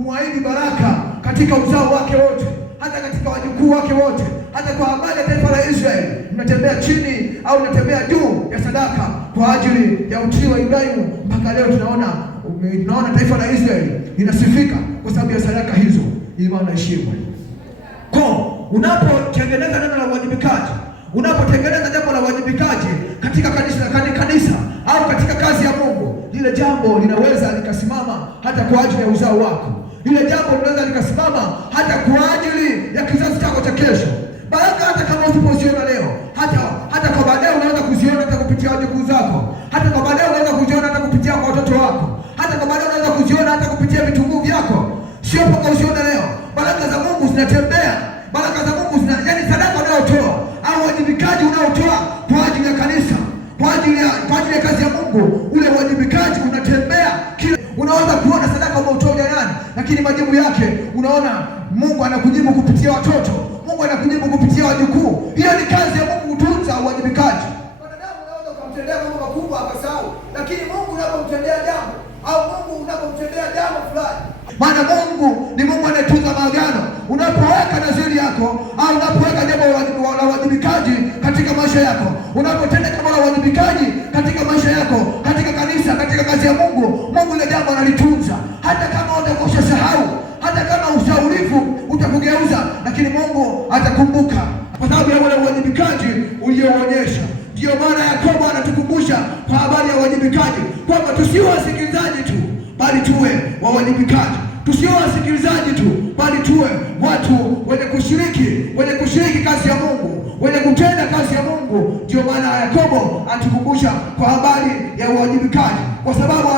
kumwahidi baraka katika uzao wake wote, hata katika wajukuu wake wote, hata kwa habari ya taifa la Israeli. Mnatembea chini au mnatembea juu ya sadaka kwa ajili ya utii wa Ibrahimu. Mpaka leo tunaona taifa la Israeli linasifika kwa sababu ya sadaka hizo. Imani heshima. Kwa unapotengeneza neno la uwajibikaji, unapotengeneza jambo la uwajibikaji katika kanisa au katika kazi ya Mungu, lile jambo linaweza likasimama hata kwa ajili ya uzao wako. Lile jambo linaweza likasimama hata kwa ajili ya kizazi chako cha kesho. Baraka hata kama usipoziona leo, hata kwa baadaye unaweza kuziona hata kupitia wajukuu zako. Hata kwa baadaye unaweza kuziona hata kupitia kwa watoto wako. Hata kwa baadaye unaweza kuziona hata kupitia vitunguu vyako. Sio mpaka usione leo. Baraka za Mungu zinatembea. Baraka za Mungu yani sadaka unayotoa au wajibikaji unaotoa kwa ajili ya kanisa, kwa ajili ya kazi ya Mungu, ule wajibikaji unatembea. Kila unaweza kuona sadaka umeutoa nani, lakini majibu yake unaona Mungu anakujibu kupitia watoto. Mungu anakujibu kupitia wajukuu. Hiyo ni kazi ya Mungu, kutunza uwajibikaji. Wanadamu unaweza kumtendea mambo makubwa akasahau, lakini Mungu unapomtendea jambo au Mungu unapomtendea jambo fulani, maana Mungu ni Mungu anayetunza maagano. Unapoweka naziri yako au unapoweka jambo la uwajibikaji katika maisha yako, unapotenda jambo la uwajibikaji katika maisha yako, katika kanisa, katika kazi ya Mungu, Mungu ile jambo analitunza. Hata kama utakosa sahau, hata kama usahaulifu utakugeuza, lakini Mungu atakumbuka kwa sababu ya ule uwajibikaji ulioonyesha. Ndio maana Yakobo anatukumbusha kwa habari ya uwajibikaji kwamba tusiwe wasikilizaji tu, bali tuwe wawajibikaji. Tusiwe wasikilizaji tu, bali tuwe watu wenye kushiriki kazi ya Mungu, wenye kutenda kazi ya Mungu. Ndio maana Yakobo anatukumbusha kwa habari ya uwajibikaji, kwa sababu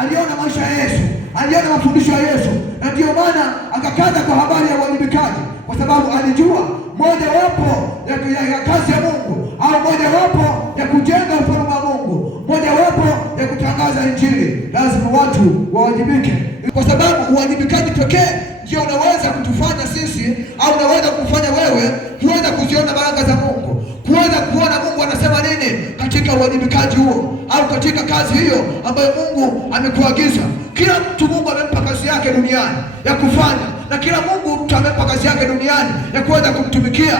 aliona maisha ya Yesu, aliona mafundisho ya Yesu, na ndio maana akakaza kwa habari ya uwajibikaji, kwa sababu alijua mojawapo ya kazi ya Mungu au mojawapo ya kujenga ufalme wa Mungu, mojawapo ya kutangaza Injili, lazima watu wawajibike, kwa sababu uwajibikaji pekee ndio unaweza kutufanya sisi au unaweza kufanya wewe kuweza kuziona baraka za Mungu, kuweza kuona Mungu anasema nini katika uwajibikaji huo au katika kazi hiyo ambayo Mungu amekuagiza. Kila mtu Mungu amempa kazi yake duniani ya kufanya, na kila mtu amempa kazi yake duniani ya kuweza kumtumikia.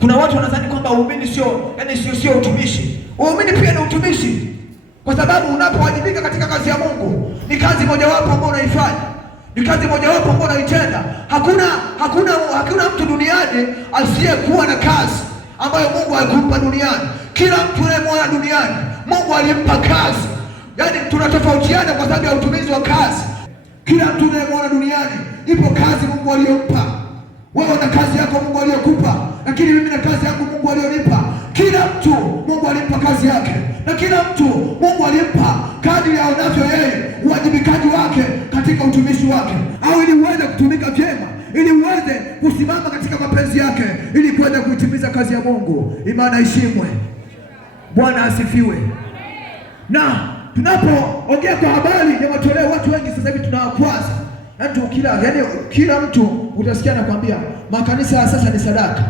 Kuna watu wanadhani kwamba uumini sio utumishi. Uumini pia ni utumishi, kwa sababu unapowajibika katika kazi ya Mungu ni kazi mojawapo ambayo unaifanya, ni kazi mojawapo ambayo unaitenda. Hakuna mtu duniani asiyekuwa na kazi ambayo Mungu alimpa duniani. Kila mtu unayemwona duniani Mungu alimpa kazi. Yaani tunatofautiana kwa sababu ya utumizi wa kazi. Kila mtu unayemwona duniani ipo kazi Mungu aliyompa. Wewe una kazi yako Mungu aliyokupa, lakini mimi na kazi yangu Mungu aliyonipa. Kila mtu Mungu alimpa kazi yake, na kila mtu Mungu alimpa kadri aonavyo yeye uwajibikaji wake katika utumishi wake, au ili uweze kutumika vyema, ili uweze kusimama katika mapenzi yake, ili kuweza kuitimiza kazi ya Mungu. Imani ishimwe. Bwana asifiwe. Na tunapoongea kwa habari ya matoleo, watu wengi sasa hivi tunawakwaza. Kila mtu utasikia anakuambia makanisa ya sasa ni sadaka.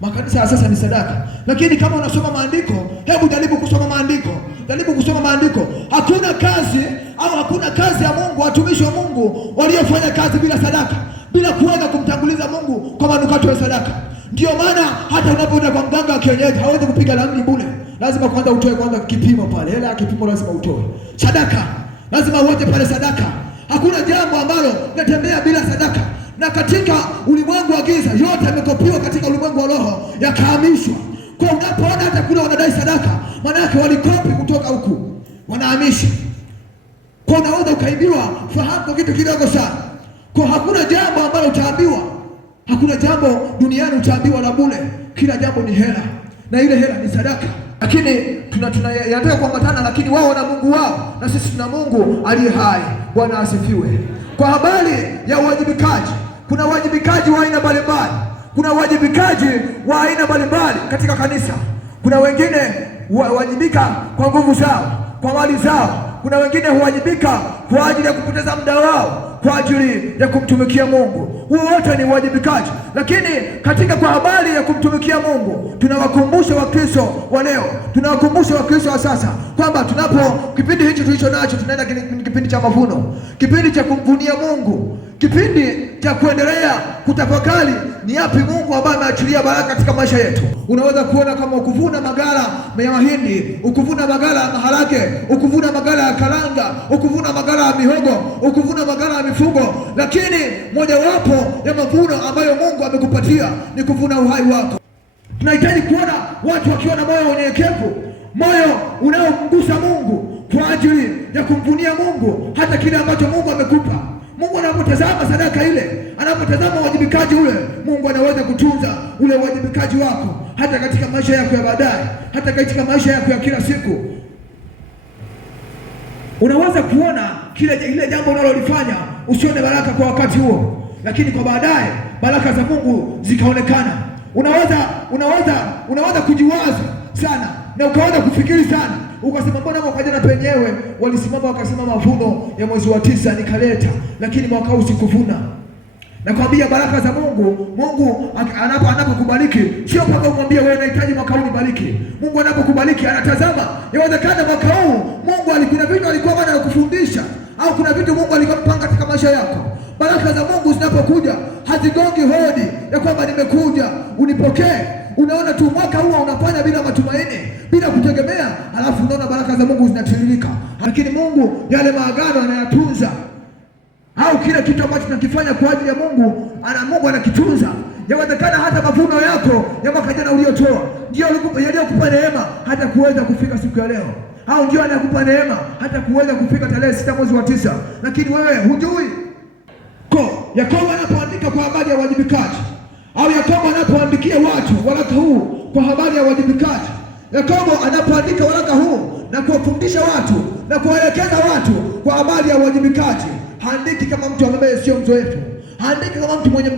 Makanisa ya sasa ni sadaka. Lakini kama unasoma maandiko, hebu jaribu kusoma maandiko. Jaribu kusoma maandiko. Hakuna kazi ya Mungu, watumishi wa Mungu waliofanya kazi bila sadaka, bila kuweza kumtanguliza Mungu kwa manukato ya sadaka. Ndio maana hata unapoenda kwa mganga wa kienyeji hawezi kupiga ramli bure. Lazima kwanza utoe kipimo pale. Hela ya kipimo lazima utoe. Sadaka. Lazima uote pale sadaka. Hakuna jambo ambalo linatembea bila sadaka. Na katika ulimwengu wa giza yote yamekopiwa katika ulimwengu wa roho yakahamishwa. Kwa unapoona hata kule wanadai sadaka, maana yake walikopi kutoka huku, wanahamisha. Kwa unaweza ukaibiwa fahamu kwa kitu kidogo sana. Kwa hakuna jambo ambalo utaambiwa, hakuna jambo duniani utaambiwa la bure. Kila jambo ni hela, na ile hela ni sadaka. Lakini tunataka kuambatana, lakini wao wana Mungu wao na sisi tuna Mungu aliye hai. Bwana asifiwe. Kwa habari ya uwajibikaji, kuna uwajibikaji wa aina mbalimbali. Kuna uwajibikaji wa aina mbalimbali katika kanisa. Kuna wengine wajibika kwa nguvu zao, kwa mali zao, Kuna wengine huwajibika kwa ajili ya kupoteza muda wao kwa ajili ya kumtumikia Mungu. Huo wote ni uwajibikaji. Lakini katika kwa habari ya kumtumikia Mungu, tunawakumbusha Wakristo wa leo, tunawakumbusha Wakristo wa sasa kwamba kipindi hichi tulicho nacho, tunaenda kipindi cha mavuno, kipindi cha kumvunia Mungu, kipindi cha kuendelea kutafakari ni yapi Mungu ambaye ameachilia baraka katika maisha yetu. Unaweza kuona kama ukuvuna magala ya mahindi, ukuvuna magala ya maharage, ukuvuna magala ya karanga, ukuvuna magala ya mihogo, ukuvuna magala ya mifugo, lakini mojawapo ya mavuno ambayo Mungu amekupatia ni kuvuna uhai wako. Tunahitaji kuona watu wakiwa na moyo unyenyekevu, moyo unaomgusa Mungu kwa ajili ya kumvunia Mungu hata kile ambacho Mungu amekupa. Mungu anapotazama sadaka ile, anapotazama uwajibikaji ule, Mungu anaweza kutunza ule uwajibikaji wako hata katika maisha yako ya baadaye, hata katika maisha yako ya kila siku. Unaweza kuona ile jambo unalolifanya usione baraka kwa wakati huo, lakini kwa baadaye baraka za Mungu zikaonekana. Unaweza kujiwaza sana na ukaanza kufikiri sana, ukasema mbona mwaka jana penyewe walisimama wakasema mavuno ya mwezi wa 9 nikaleta, lakini mwaka huu sikuvuna. Nakwambia baraka za Mungu anapokubariki sio mpaka umwambie wewe unahitaji mwaka huu nibariki. Mungu anapokubariki anatazama, inawezekana mwaka huu Mungu kuna vitu alikuwa bado anakufundisha, au kuna vitu Mungu alikuwa mpanga katika maisha yako. Baraka za Mungu zinapokuja hazigongi hodi ya kwamba nimekuja unipokee. Unaona tu mwaka huu unafanya bila matumaini, bila kutegemea, alafu unaona baraka za Mungu zinatiririka. Lakini Mungu yale maagano anayatunza, au kile kitu ambacho tunakifanya kwa ajili ya Mungu anakitunza. Yawezekana hata mavuno yako ya mwaka jana uliotoa ndio yaliyokupa neema hata kuweza kufika siku ya leo, au ndio anakupa neema hata kuweza kufika tarehe 6 mwezi wa 9, lakini wewe hujui. Yakobo anapoandika kwa habari ya uwajibikaji, au Yakobo anapoandikia watu waraka huu kwa habari ya uwajibikaji, Yakobo anapoandika waraka huu na kuwafundisha watu na kuwaelekeza watu kwa habari ya uwajibikaji, haandiki kama mtu ambaye sio mzoefu, haandiki kama mtu mwenye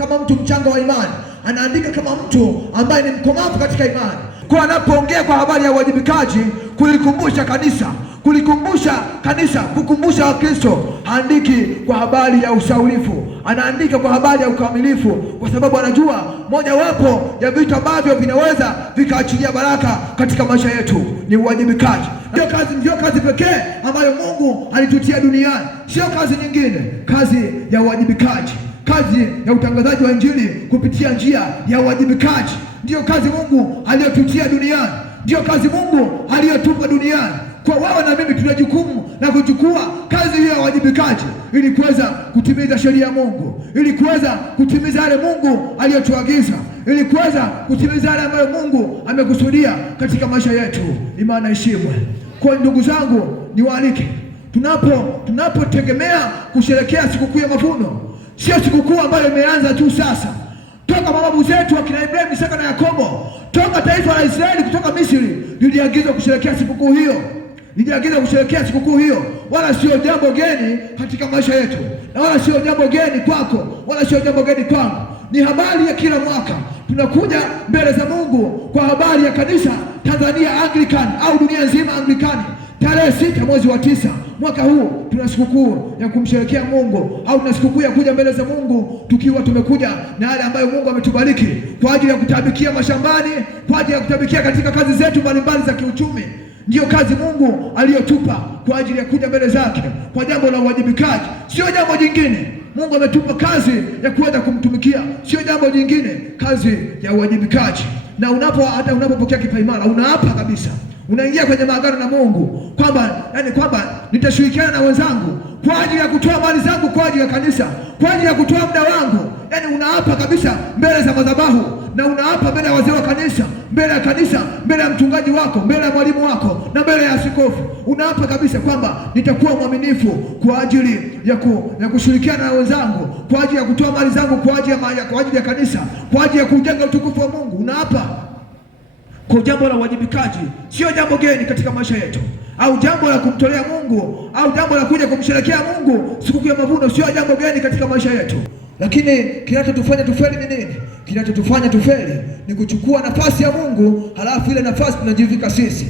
kama mtu mchanga wa imani, anaandika kama mtu ambaye ni mkomavu katika imani. Kwa anapoongea kwa habari ya uwajibikaji, kulikumbusha kanisa, kukumbusha Wakristo, haandiki kwa habari ya usaulifu, anaandika kwa habari ya ukamilifu, kwa sababu anajua mojawapo ya vitu ambavyo vinaweza vikaachilia baraka katika maisha yetu ni uwajibikaji. Ndio kazi pekee ambayo Mungu alitutia duniani, sio kazi nyingine. Kazi ya uwajibikaji, kazi ya utangazaji wa Injili kupitia njia ya uwajibikaji, ndio kazi Mungu aliyotutia duniani, ndio kazi Mungu aliyotupa duniani. Kwa wao na mimi tuna jukumu la kuchukua kazi hiyo ya uwajibikaji ili kuweza kutimiza sheria ya Mungu, ili kuweza kutimiza yale Mungu aliyotuagiza, ili kuweza kutimiza yale ambayo Mungu amekusudia katika maisha yetu. Imani ishimwe. Kwa ndugu zangu, niwaalike, tunapotegemea kusherehekea sikukuu ya mavuno, sio sikukuu ambayo imeanza tu sasa. Toka mababu zetu akina Ibrahimu, Isaka na Yakobo, toka taifa la Israeli kutoka Misri liliagizwa kusherehekea sikukuu hiyo. Wala sio jambo geni katika maisha yetu, na wala sio jambo geni kwako, wala sio jambo geni kwangu. Ni habari ya kila mwaka tunakuja mbele za Mungu kwa habari ya kanisa Tanzania Anglican au dunia nzima Anglikani. Tarehe 6 mwezi wa 9 mwaka huu tuna sikukuu ya kumsherehekea Mungu, au tuna sikukuu ya kuja mbele za Mungu tukiwa tumekuja na yale ambayo Mungu ametubariki kwa ajili ya kutabikia mashambani, kwa ajili ya kutabikia katika kazi zetu mbalimbali za kiuchumi. Ndiyo kazi Mungu aliyotupa kwa ajili ya kuja mbele zake kwa jambo la uwajibikaji, sio jambo jingine. Mungu ametupa kazi ya kuweza kumtumikia, sio jambo jingine, kazi ya uwajibikaji. Na hata unapopokea kipaimara unaapa kabisa, unaingia kwenye maagano na Mungu kwamba nitashirikiana na wenzangu kwa ajili ya kutoa mali zangu kwa ajili ya kanisa, kwa ajili ya kutoa muda wangu. Unaapa kabisa mbele za madhabahu, na unaapa mbele ya wazee wa kanisa, mbele ya kanisa, mbele ya mchungaji wako, mbele ya mwalimu wako na mbele ya askofu. Unaapa kabisa kwamba nitakuwa mwaminifu kwa ajili ya kushirikiana na wenzangu, kwa ajili ya kutoa mali zangu kwa ajili ya kanisa, kwa ajili ya kujenga utukufu wa Mungu. Unaapa kwa jambo la uwajibikaji, sio jambo geni katika maisha yetu, au jambo la kumtolea Mungu, au jambo la kuja kumsherehekea Mungu sikukuu ya mavuno, sio jambo geni katika maisha yetu. Lakini kinachotufanya tufeli ni nini? Kinachotufanya tufeli ni kuchukua nafasi ya Mungu, halafu ile nafasi tunajivika sisi.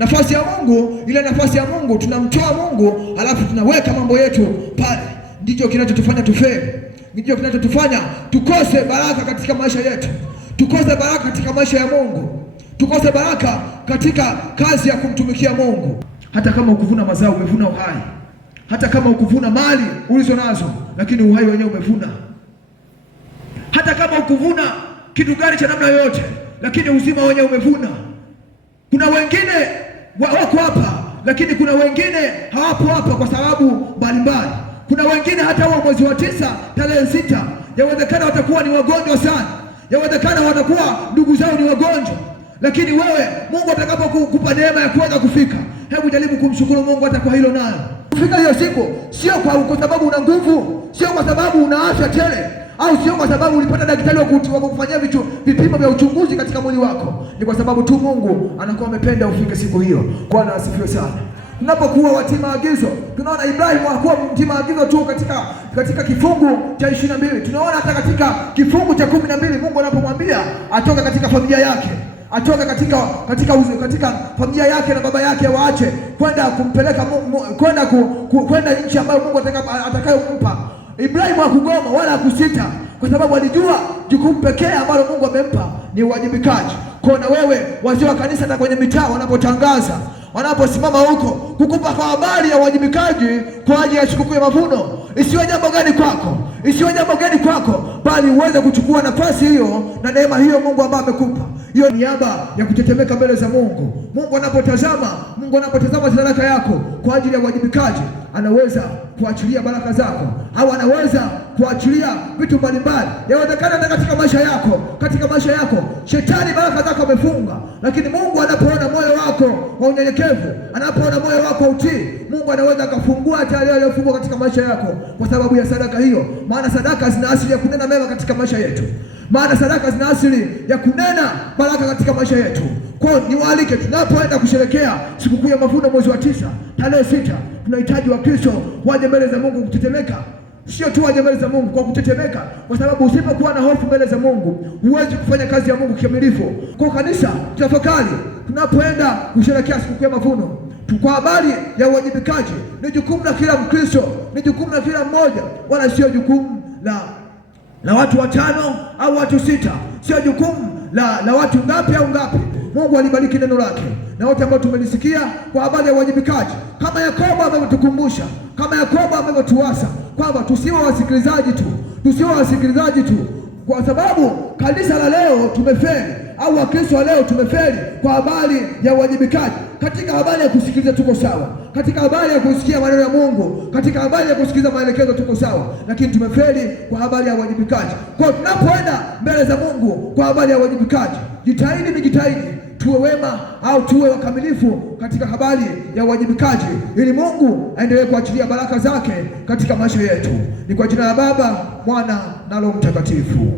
Nafasi ya Mungu, ile nafasi ya Mungu tunamtoa Mungu, alafu tunaweka mambo yetu pale. Ndicho kinachotufanya tufeli, ndicho kinachotufanya tukose baraka katika maisha yetu, tukose baraka katika maisha ya Mungu, tukose baraka katika kazi ya kumtumikia Mungu. Hata kama ukuvuna mazao, umevuna uhai. Hata kama ukuvuna mali ulizo nazo, lakini uhai wenyewe umevuna. Hata kama ukuvuna kitu gani cha namna yoyote, lakini uzima wenyewe umevuna. Kuna wengine wako hapa, lakini kuna wengine hawapo hapa kwa sababu mbalimbali. Kuna wengine hata huo mwezi wa 9 tarehe 6, yawezekana watakuwa ni wagonjwa sana, yawezekana watakuwa ndugu zao ni wagonjwa, lakini wewe Mungu atakapokupa neema ya kuweza kufika, hebu jaribu kumshukuru Mungu hata kwa hilo nayo. Kufika hiyo siku sio kwa sababu una nguvu, sio kwa sababu una afya tele, au sio kwa sababu ulipata daktari wa kukufanyia vipimo vya uchunguzi katika mwili wako. Ni kwa sababu tu Mungu anakuwa amependa ufike siku hiyo. Bwana asifiwe sana. Tunapokuwa watii maagizo, tunaona Ibrahimu hakuwa mtii maagizo tu katika kifungu cha 22. Tunaona hata katika kifungu cha 12 Mungu anapomwambia atoka katika familia yake, atoka katika familia yake na baba yake, waache kwenda kumpeleka kwenda nchi ambayo Mungu atakayompa. Ibrahimu hakugoma wala hakusita, kwa sababu alijua jukumu pekee ambalo Mungu amempa ni uwajibikaji. Kwa na wewe wazee wa kanisa na kwenye mitaa wanapotangaza, wanaposimama huko kukupa kwa habari ya uwajibikaji kwa ajili ya sikukuu ya mavuno, isiwe jambo gani kwako, isiwe jambo gani kwako, bali uweze kuchukua nafasi hiyo na neema hiyo Mungu ambaye amekupa. Hiyo niaba ya kutetemeka mbele za Mungu. Mungu anapotazama sadaka yako kwa ajili ya uwajibikaji, anaweza kuachilia baraka zako, au anaweza kuachilia vitu mbalimbali. Yawezekana hata katika maisha yako shetani baraka zako amefunga, lakini Mungu anapoona moyo wako wa unyenyekevu, anapoona moyo wako wa utii, Mungu anaweza akafungua hata yale yaliyofungwa katika maisha yako kwa sababu ya sadaka hiyo. Maana sadaka zina asili ya kunena mema katika maisha yetu. Maana sadaka zina asili ya kunena baraka katika maisha yetu. Kwa hiyo niwaalike, tunapoenda kusherehekea sikukuu ya mavuno mwezi wa 9 tarehe 6, tunahitaji Wakristo waje mbele za Mungu kutetemeka. Sio tu waje mbele za Mungu kwa kutetemeka, kwa sababu usipokuwa na hofu mbele za Mungu huwezi kufanya kazi ya Mungu kikamilifu. Kwa kanisa, tutafakari tunapoenda kusherehekea sikukuu ya mavuno kwa habari ya uwajibikaji. Ni jukumu la kila Mkristo, ni jukumu la kila mmoja, wala sio jukumu la watu 5 au watu 6, sio jukumu la watu ngapi au ngapi. Mungu alibariki neno lake na wote ambao tumelisikia kwa habari ya uwajibikaji, kama Yakobo amevyotukumbusha, kama Yakobo amevyotuasa kwamba tusiwe wasikilizaji tu, kwa sababu kanisa la leo tumefeli, au Wakristo wa leo tumefeli kwa habari ya uwajibikaji. Katika habari ya kusikiliza tuko sawa, katika habari ya kusikia maneno ya Mungu, katika habari ya kusikiliza maelekezo tuko sawa, lakini tumefeli kwa habari ya uwajibikaji. Kwa tunapoenda mbele za Mungu kwa habari ya uwajibikaji, jitahidi tuwe wema au tuwe wakamilifu katika habari ya uwajibikaji, ili Mungu aendelee kuachilia baraka zake katika maisha yetu. Ni kwa jina la Baba, Mwana na Roho Mtakatifu.